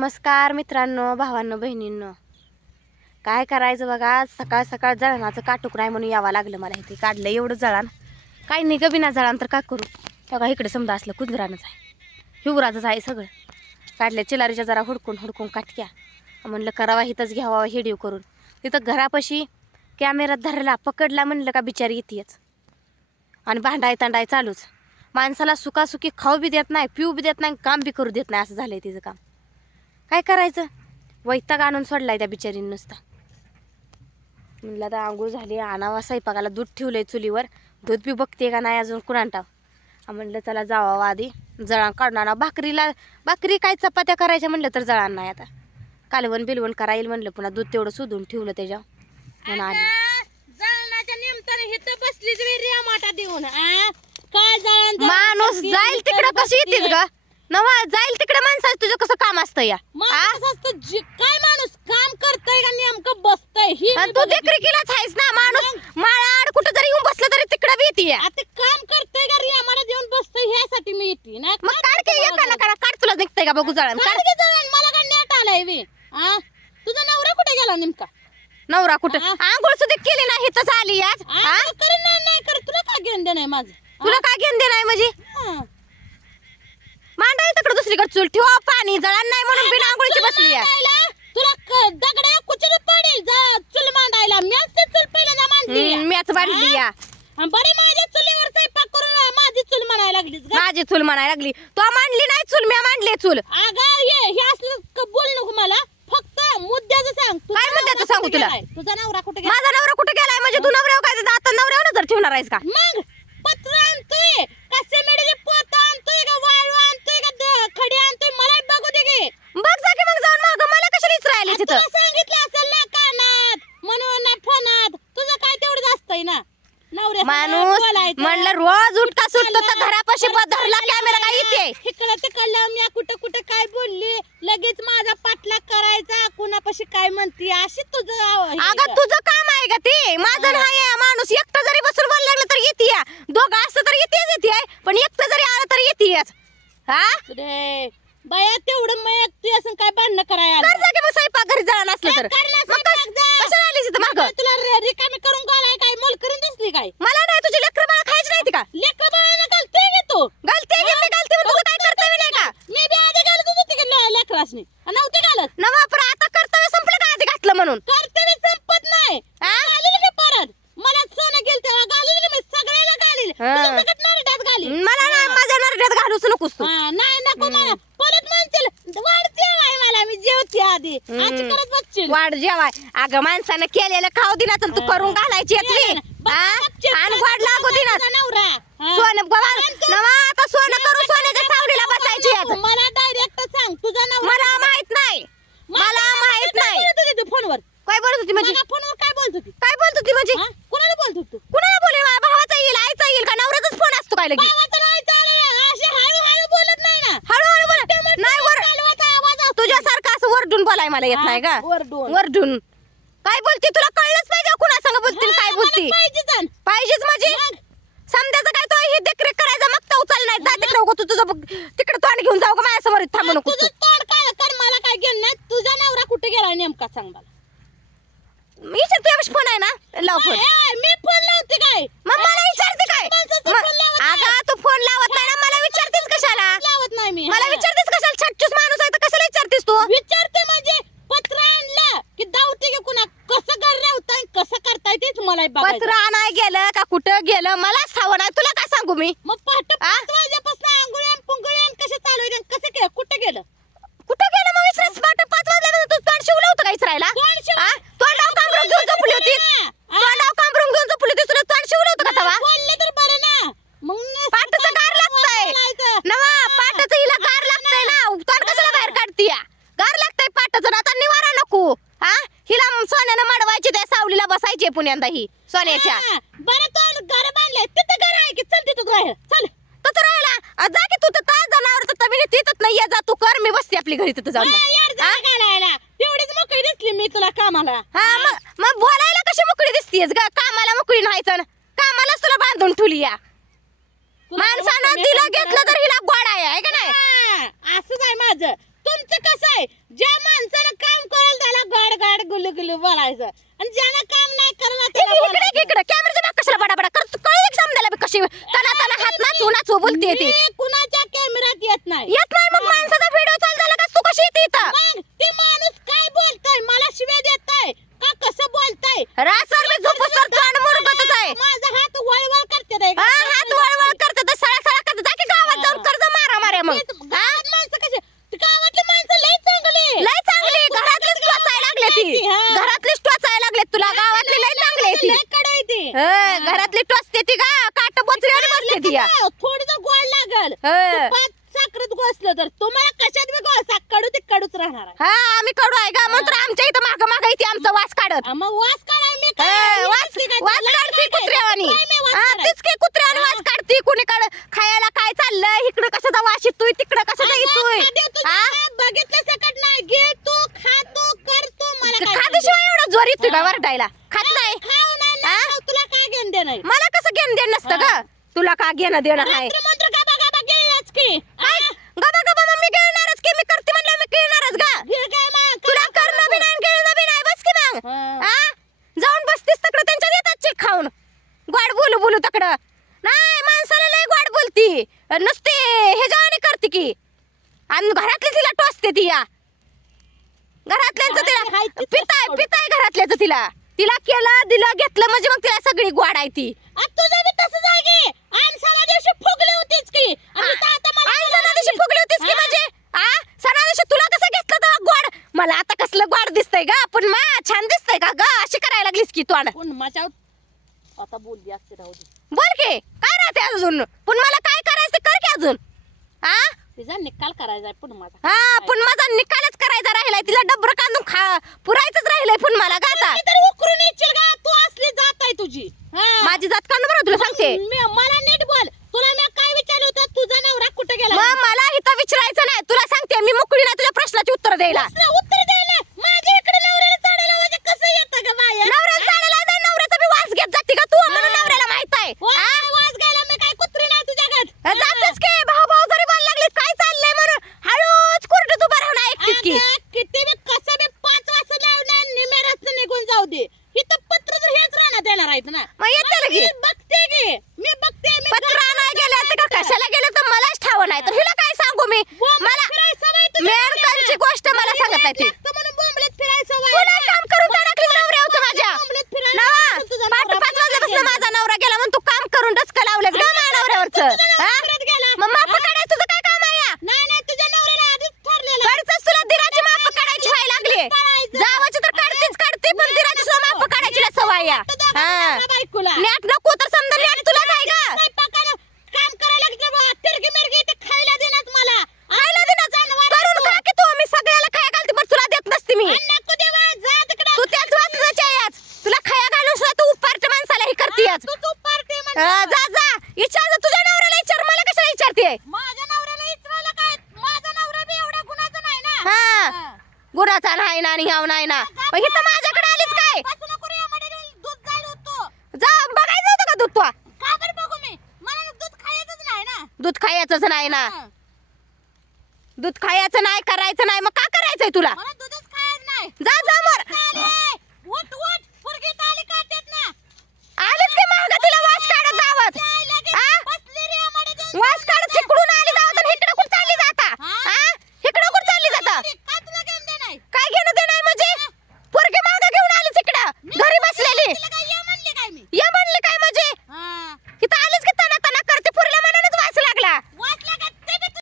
नमस्कार मित्रांनो भावांनो बहिणींनो. काय करायचं बघा आज सकाळ सकाळ जळणाचं काटूक नाही म्हणून यावं लागलं मला इथे. काढलं एवढं जळण काही नाही गबिना जळण तर काय करू? बघा इकडे समजा असलं कुंजरानंच आहे. हिवराचंच आहे सगळं. काढलं चिलारीच्या जरा हुडकून हुडकून काटक्या. म्हणलं करावा इथंच घ्यावा हेडिओ करून. तिथं घरापाशी कॅमेरा धरला पकडला म्हणलं का बिचारी येतेच आणि भांडाय तांडाय चालूच. माणसाला सुखासुखी खाऊ बी देत नाही पिऊ बी देत नाही काम बी करू देत नाही असं झालं आहे तिचं काम. काय करायचं? वैताग आणून सोडलाय त्या बिचारीने नुसता. म्हणलं आता आंघोळ झाली आणावा स्वयंपाकाला दूध ठेवलंय चुलीवर. दूध बी बघते का नाही अजून कुणांटाव म्हणलं चला जावा आधी. जळण काढून आणा. भाकरीला भाकरी काय चपात्या करायच्या म्हणलं तर जळण नाही आता. कालवण बिलवण करायला म्हणलं. पुन्हा दूध तेवढं शोधून ठेवलं त्याच्यावर. म्हणून आली. जळणाच्या निमताने इथं बसलीच वेगळी माटा देऊन आ? काय जळण माणूस जाईल तिकडं कशी येतेस ग? नवा जाईल तिकडे माणसाचं तुझं कसं काम असतं या? माणूस असतं? जी- काय माणूस काम करतय का नेमकं बसतय ही आणि तू देखरेखीलाच आहेस ना माणूस. माळाड कुठं जरी येऊन बसलं तरी तिकडे बी येते आता काम करतय का रे? आम्हाला देऊन बसतय ह्यासाठी मी येते. ना मग काढ की एकाला काढ. काढ तुला निघतंय का बघू जळण? काढ मला काय नेट आलाय बे? आ? तुझा नवरा कुठे गेला नेमका? नवरा कुठं? आंघोळ सुद्धा केली नाही तर आली आज. हा? नाही कर तुला काय घेऊन देणार माझं? तुला काय घेऊन दे नाही म्हणजे? हा. दुसरीकडे चूल ठेवा पाणी जळण नाही म्हणून बिना आंघोळीची बसली आहे. तुला दगडा पडेल चूल मांडायला. मीच ते चूल पहिल्यांदा मांडली हम्म, मी बांधली या बरी माझ्या चुलीवर स्वयंपाक करून माझी चूल म्हणायला लागलीस ग. माझी चूल म्हणायला लागली. तो मांडली नाही चूल मी मांडली चूल. अगं हे असलं क- बोल नको मला. फक्त मुद्द्याचं सांग. तुझा काय मुद्द्याचं नवरा सांगू कुठे तुला? गेलाय? तुझा नवरा कुठे गेला माझा नवरा कुठे गेलाय? म्हणजे तू नवऱ्यावर काय? आता नवऱ्यावर नजर ठेवणार आहेस का? मग पत्र आणतोय का सिमेंटचे पोत आणतोय का वाळू आणतोय का द- खडी आणतोय मला बघू दे गे बघ जा की मग जाऊन माग मला तुला तिथं सांगितलं असेल ना कानात म्हणून ना फोनात तुझं काय तेवढं असतंय ना? नवऱ्या माणूस म्हणलं रोज उठका सुटतो तर घरापाशी धरला कॅमेरा काय येते इकडं तिकडलं मी कुठं कुठं काय बोलली? लगेच माझा पाठलाग करायचा. कुणापाशी काय म्हणती? अशी तुझं अगं. तुझं काम आहे का ते. माझं नाही. माणूस एकटं जरी बसून बोलायला लागलं तर येते या. दोघं असं तर येतेच येते. पण एकटं जरी आलं तर येतेच हा? रे बाया तेवढं मग तू असं काय भांडणं करायला कर जा की मग स्वयंपाक घरी जाणं असलं तर. ना मग कश-. कशाला आलीस इथं माग? तुला रे- रिकामी करून गोळाय काय? मोल करून दिसली काय? मला नाही तुझी लेकर बाळा खायची नाही का? लेकर बाळाला घालतोय की तू. आहे की मी गलती मग तुझं काय कर्तव्य नाही का? मी बी आधी घालत होती की ले- लेकरासनी. नव्हते घालत. नवा पण आता कर्तव्य संपलं का आधी घातलं म्हणून? कर्तव्य संपत नाही. हा? घालील की परत? मला सोनं गेल तेव्हा घालील की मी सगळ्याला घालील. हा. तुझ्या सकट नारड्यात घालील. मला ना माझ्या नरड्यात घालूच नकोस तू. हा, नाही नको मला परत म्हणशील वाढ जेवाय मला मी जेवते आधी हम्म. आजी करत बसशील वाढ जेवाय. अगं माणसानं केलेलं खाऊ दिनाच तू करून घालायची यातली हा? गपचूप आणि बस, वाढ लागू तुझा दिनाच नवरा हा. सोनं बाबा सांगतो. नवा आता सोनं करू सोन्याच्या सावलीला बसायची याच मला डायरेक्ट सांग तुझा नवरा मला माहीत नाही मला माहीत काय नाही बोलत होती तू फोनवर काय बोलत होती म्हणजे मला फोनवर काय बोलत होती काय बोलत होती म्हणजे हा? कोणाला बोलत होती तू कुणाला बोले माझ्या भावाचा येईल आईचा येईल का नवऱ्याचाच फोन असतो काय लगी भावाचं नाही चाललं अशी हळूहळू बोलत नाही ना हळूहळू बोल नाही वर चालवाचा आवाज असतो. तुझ्यासारखं असं वरडून बोलाय मला येत नाही का वरडून. वरडून. काय बोलते? तुला कळलंच पाहिजे कुणा संग बोलते काय बोलते. पाहिजेच म्हणजे? मग? समजायचं काय? तो हे देखरेख करायचा मग तो उचल नाही. जा तिकडे उगं तू तुझं तिकडे तोंड घेऊन जाऊ का माझ्यासमोर. इथं थांबू नको तुझं तोंड काय कर मला काय घेणं नाही. तुझा नवरा कुठे गेला नेमका सांग मला मी तुझ्यापाशी फोन आहे ना? लाव फोन. मी फोन लावते काय? मग मला विचारते काय. अगं तू फोन लावत नाही ना मला विचारतेस कशाला लावत नाही मी मला. विचारतेस कशाला छटचूस माणूस आहे तर कशाला विचारतेस तू विचारते म्हणजे पत्र आणलं की धावते की कुणा कसं घर राहताय कसं करताय तेच मला बघायचं. पत्र आणाय गेलं का कुठं गेलं मला ठाव नाही तुला काय सांगू मी मग पहाटे पाच वाजेपासून आंघोळ्यान पुंगळ्यान कसे चालू आहे कसं केलं कुठं गेलं कुठं गेलं मग विसरस पाठ पाच वाजल्यापासून तू तोंड शिवलं होतं का इस्रायला तोंड शिव- हा? तोंडावर कांबरून घेऊन झोपली होती हा. तोंडावर कांबरून घेऊन झोपली होती तुला तोंड शिवलं होतं का तवा बोलले तर बरं ना मग नुसतं पाठचं गार लागतंय बोलायचं. नवा पाटाचं हिला गार लागतंय ना तोंड कशाला बाहेर काढतीया गार लागतंय पाटाचं ना आता निवारा नको हा हिला सोन्यानं मडवायची त्या सावलीला पुण्यांदा ही सोन्याच्या. हा, बरं तो घर बांधलंय. तिथं घर आहे की चल तिथं राह. चल. तर राहिला आ, जा की तू तर ताज जनावर तर मी तिथं नाही ये जा तू कर मी बसते आपली घरी तिथं जाऊन. हा, यार? जरा घालायला. तेवढीच मोकळी दिसली मी तुला कामाला. हा मग मग बोलायला कशी मोकळी दिसतीयस ग? कामाला मोकळी नाहीच ना कामालाच तुला बांधून ठेवली या तुला माणसानं तिला घेतलं तर हिला गोड आहे का नाही? हा, असंच आहे माझं. तुमचं कसं आहे? ज्या माणसानं काम करेल त्याला गाड गाड गुलू गुलू बोलायचं. आणि ज्यानं काम नाही करणार त्याला इकडे बोलायचं. इकडे. कॅमेराच्या माग कशाला बडा बडा करतो कळलं समजायला बी कशी? तना तना हात नाचू नाचू बोलते ती. मी कुणाच्या कॅमेऱ्यात येत नाही? येत नाही मग माणसाचा व्हिडिओ चालू झाला का तू कशी येते इथं मग ते माणूस काय बोलतोय मला शिव्या देताय का कसं बोलताय रासर बी झोपसर तोंड मुरगतच आहे माझा हात वळवळ करते ताई. हा हात वळवळ करते तर सळा सळा करते जा की गावात जाऊन कर्ज मारा माऱ्या मग तेच, गावात माणसं कशी ती गावातली माणसं लय चांगली लय चांगली घरातलीच टोचायला लागले ती हा. घरातलीच टोचायला लागले तुला गावातली लय चांगली आहे ती लय कडवय ती हं, घरातली टोचते ती का काट बोचरीवर बसते ती या थोडी तर गोड लागल. हं. तुपात साखरेत तर तुम्हाला कशात बी कडू ते कडूच राहणार आहे. हा आम्ही कडू आहे का म्हणतो आमच्या इथं माग माग येते आमचा वास काढत. हा, मग वास काढाय मी हं, काय मी वास नसती काय? वास तुला काढते काय कुत्र्यावानी. काय वास हा? तीच की कुत्र्यावानी वास काढते. कुणीकडे खायला काय चाललंय? इकडं कशाचा वास येतोय? तिकडं कशाचा अगं, येतोय? खाद्य तुझं हा? काय बघितलं सकट नाही. तू खा तू कर तू. मला काय खाद्याशिवाय एवढा जोर येतोय का हा. वरडायला? खात नाही खाऊ नाही ना हा? खाऊ, तुला काय घेणं देणं आहे? मला कसं घेणं देणं नसतं हा. ग. तुला का घेणं देणं आहे? मंत्र गाबा गाबा गेलाच की. काय? गबा गबा मम्मी गिळणारच की मी करते म्हणलं मी गिळणारच गा. गिळ काय मग? तुला करणं बी नाही गिळणं बी नाही बस की मग. हा. जाऊन बसतीस तकडं त्यांच्या देतात चिक खाऊन. गोड बोलू बोलू तकडं. नाही माणसाला लय गोड बोलती. नुसते हे जाणी करते की. आणि घरातली तिला टोचते ती या. घरातल्यांचं हाय तिला ती पिताय. पिताय घरातल्याचं तिला. तिला केलं दिलं घेतलं म्हणजे मग तिला सगळी गोड आहे ती. आ, तुझं बी तसंच आहे की. आणि सणा दिवशी फुगली होतीच की. आणि इथं आता मला आई सणा दिवशी फुगली होतीस की हा? म्हणजे आ सणा दिवशी तुला कसं घेतलं तेव्हा गोड मला आता कसलं गोड दिसतंय ग पण मा छान दिसतंय का ग अशी करायला लागलीस की तोंड पण माझ्या आता बोलली असते राहू दे. बोल की. काय राहते अजून? पण मला काय करायचं ते कर की अजून. हा तिचा निकाल करायचा आहे पण माझा हा पण माझा निकालच करायचा राहिलाय. तिला डबर कांदून खा पुरायचंच राहिलंय पण मला का आता. तरी उकरून येशील का तू असली जात आहे तुझी. हा. माझी जात कांद बरं तुला सांगते? मी- मला नीट बोल. तुला मी काय विचारलं होतं? तुझा नवरा कुठे गेला? मग मला इथं विचारायचं नाही. तुला सांगते मी मोकळी नाही तुझ्या प्रश्नाची उत्तर द्यायला. কি काढायची नाही सवय या. तर दोघांना हा. बायकोला. नको तर समजा नेट तुला काय स्वयंपाकाला काम करायला लागलं बा, ते खायला देणार मला. खायला दे ना करून खा की तू मी सगळ्याला खाया घालते पण तुला देत नसते मी. आणि नको देवा, जा तिकडं. तू त्याच आज तुला खाया घालून सुद्धा तू उपारते माणसाला हे तू तू. हा, जा जा. जा तुझ्या नवऱ्याला विचार मला कशाला विचारते माझ्या नवऱ्याला विचारायला काय? माझा नवरा बी एवढा गुणाचा नाही ना. हा. गुणाचा नाही ना आणि ह्याव नाही ना. इथं दूध खायचंच नाही ना. दूध खायचं नाही करायचं नाही मग का करायचंय तुला? जा जा मर आले आलीच की वास काढत गावात वास